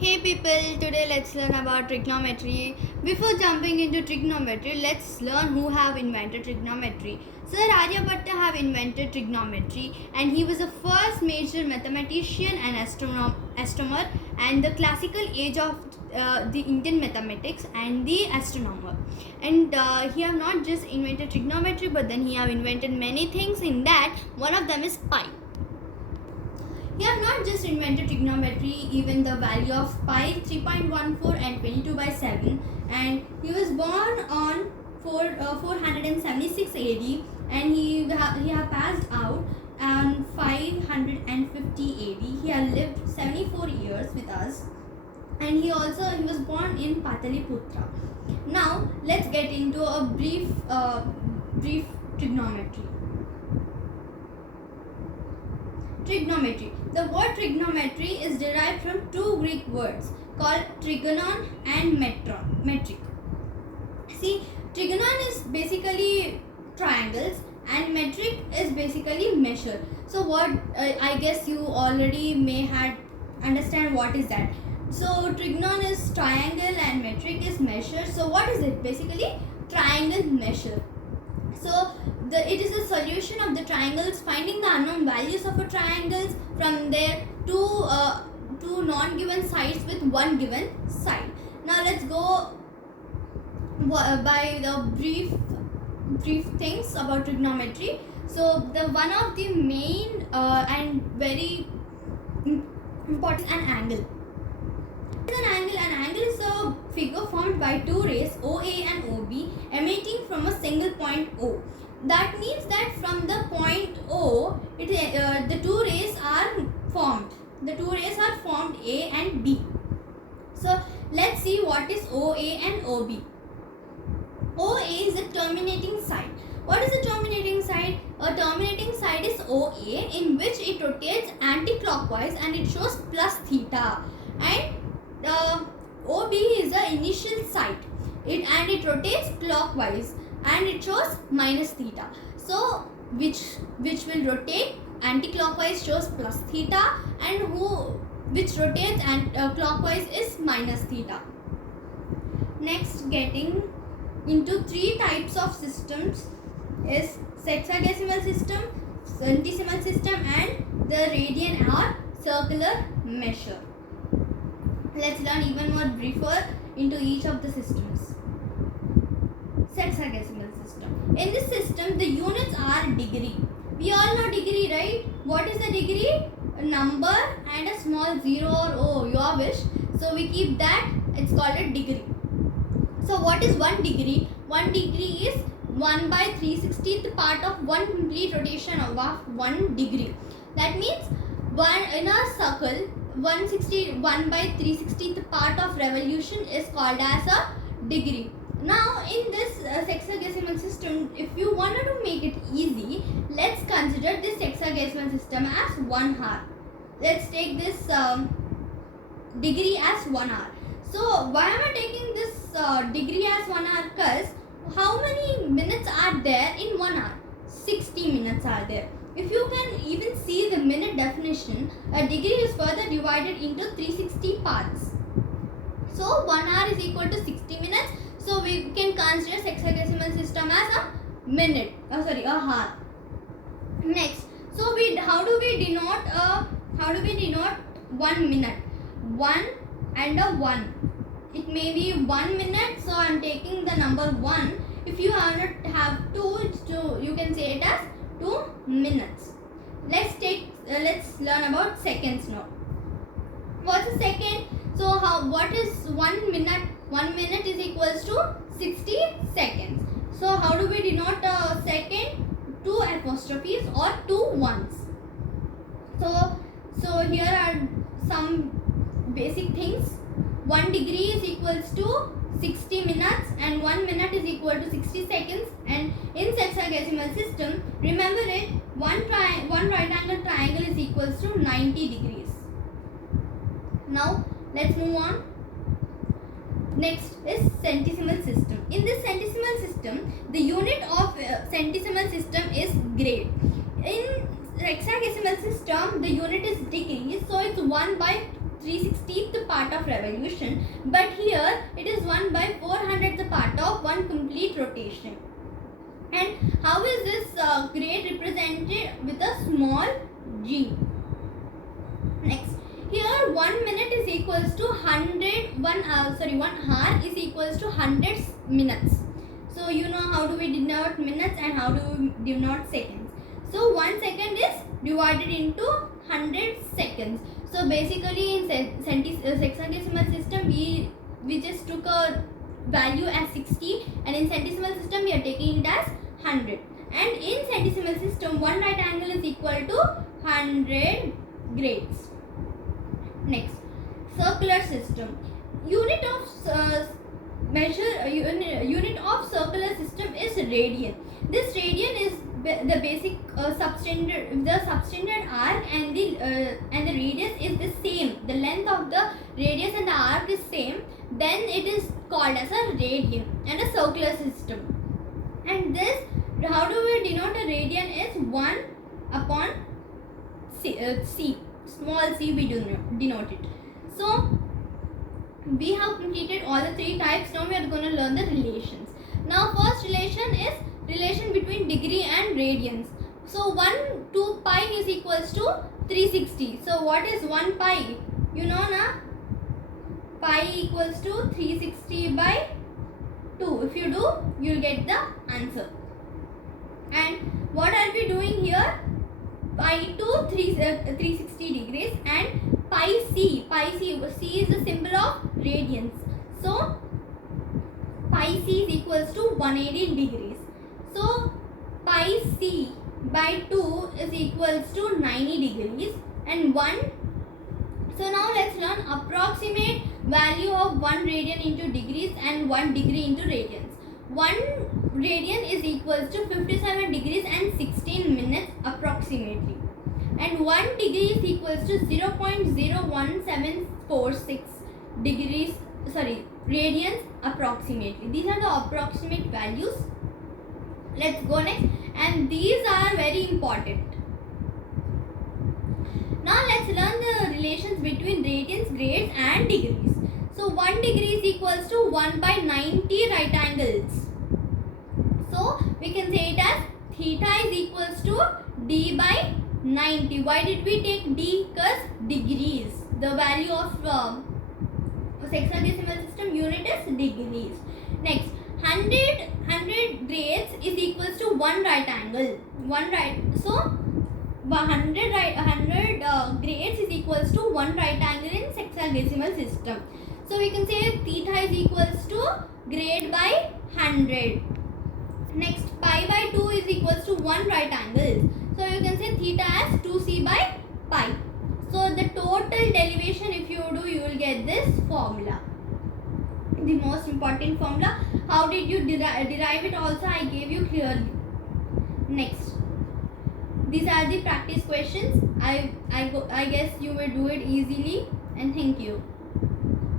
Hey people, today let's learn about trigonometry. Before jumping into trigonometry, let's learn who have invented trigonometry. Sir Aryabhatta have invented trigonometry and he was the first major mathematician and astronomer and the classical age of the Indian mathematics and the astronomer. And he have not just invented trigonometry but then he have invented many things. In that, one of them is pi. He have not just invented trigonometry, even the value of pi 3.14 and 22 by 7, and he was born on 476 AD and he have passed out on 550 AD. He had lived 74 years with us and he was born in Pataliputra. Now let's get into a brief trigonometry. Trigonometry. The word trigonometry is derived from two Greek words called trigonon and metric. See, trigonon is basically triangles and metric is basically measure. So what I guess you already may had understand what is that. So trigonon is triangle and metric is measure. So what is it? Basically triangle measure. So it is a solution of the triangles, finding the unknown values of a triangles from their two non-given sides with one given side. Now let's go by the brief things about trigonometry. So the one of the main and very important is an angle. An angle is a figure formed by two rays OA and OB emanating from a single point O. That means that from the point O, the two rays are formed. The two rays are formed A and B. So let's see what is OA and OB. OA is the terminating side. What is the terminating side? A terminating side is OA, in which it rotates anti-clockwise and it shows plus theta. And OB is the initial side. It rotates clockwise and it shows minus theta. So which will rotate anti-clockwise shows plus theta, and which rotates and clockwise is minus theta. Next, getting into three types of systems is sexagesimal system, centesimal system, and the radian or circular measure. Let's learn even more briefer into each of the systems. Sexagesimal system. In this system, the units are degree. We all know degree, right? What is the degree? A number and a small 0 or O, your wish. So we keep that. It's called a degree. So what is 1 degree? 1 degree is 1 by 3/16th part of one complete rotation of 1 degree. That means in a circle, 1 by 3/16th part of revolution is called as a degree. Now in this sexagesimal system, if you wanted to make it easy, let's consider this sexagesimal system as 1 hour. Let's take this degree as 1 hour. So why am I taking this degree as 1 hour? Because how many minutes are there in 1 hour? 60 minutes are there. If you can even see the minute definition, a degree is further divided into 360 parts. So 1 hour is equal to 60 minutes. So we can consider sexagesimal system as a minute. A hour. Next, so how do we denote 1 minute? 1 and a 1. It may be 1 minute. So I am taking the number 1. If you have 2, you can say it as 2 minutes. Let's learn about seconds now. What's a second? So what is 1 minute? 1 minute is equals to 60 seconds. So how do we denote a second? 2 apostrophes or 2 ones. So here are some basic things. 1 degree is equals to 60 minutes and 1 minute is equal to 60 seconds. And in sexagesimal system, remember it, one right angle triangle is equals to 90 degrees. Now let's move on. Next is centesimal system. In this centesimal system, the unit of centesimal system is grade. In hexadecimal system, the unit is degrees, so it's 1 by 3/16th part part of revolution, but here it is 1 by 400 the part of one complete rotation. And how is this grade represented? With a small g. Next, here 1 minute is equals to 1 hour is equals to 100 minutes. So you know how do we denote minutes and how do we denote seconds. So 1 second is divided into 100 seconds. So basically in hexadecimal system we just took a value as 60, and in centesimal system we are taking it as 100. And in centesimal system, one right angle is equal to 100 grades. Next, circular system. Unit of circular system is radian. This radian is the basic substandard arc, and the radius is the same. The length of the radius and the arc is same. Then it is called as a radian and a circular system. And this, how do we denote a radian? Is 1 upon c. Small c we denote it. So we have completed all the 3 types. Now we are going to learn the relations. Now first relation is relation between degree and radians. So 1 to pi is equals to 360. So what is 1 pi? You know na? Pi equals to 360 by 2. If you do, you will get the answer. And what are we doing here? Pi to 360 degrees, and pi c is the symbol of radians. So pi c is equals to 180 degrees. So pi c by 2 is equals to 90 degrees, and 1. So now let's learn approximate value of 1 radian into degrees and 1 degree into radians. 1 radian is equals to 57 degrees and 16 minutes approximately, and 1 degree is equals to 0.01746 degrees radians approximately. These are the approximate values. Let's go next, and these are very important. Now let's learn the relations between radians, grades and degrees. So 1 degree is equals to 1 by 90 right angles. So we can say it as theta is equals to d by 90. Why did we take d? Because degrees. The value of hexadecimal system unit is degrees. Next, 100 grades is equals to 1 right angle. So 100 grades is equals to 1 right angle in hexadecimal system. So we can say theta is equals to grade by 100. Next, pi by 2 is equals to 1 right angle. So you can say theta as 2c by pi. So the total derivation, if you do, you will get this formula. The most important formula. How did you derive it also I gave you clearly. Next, these are the practice questions. I guess you will do it easily, and thank you.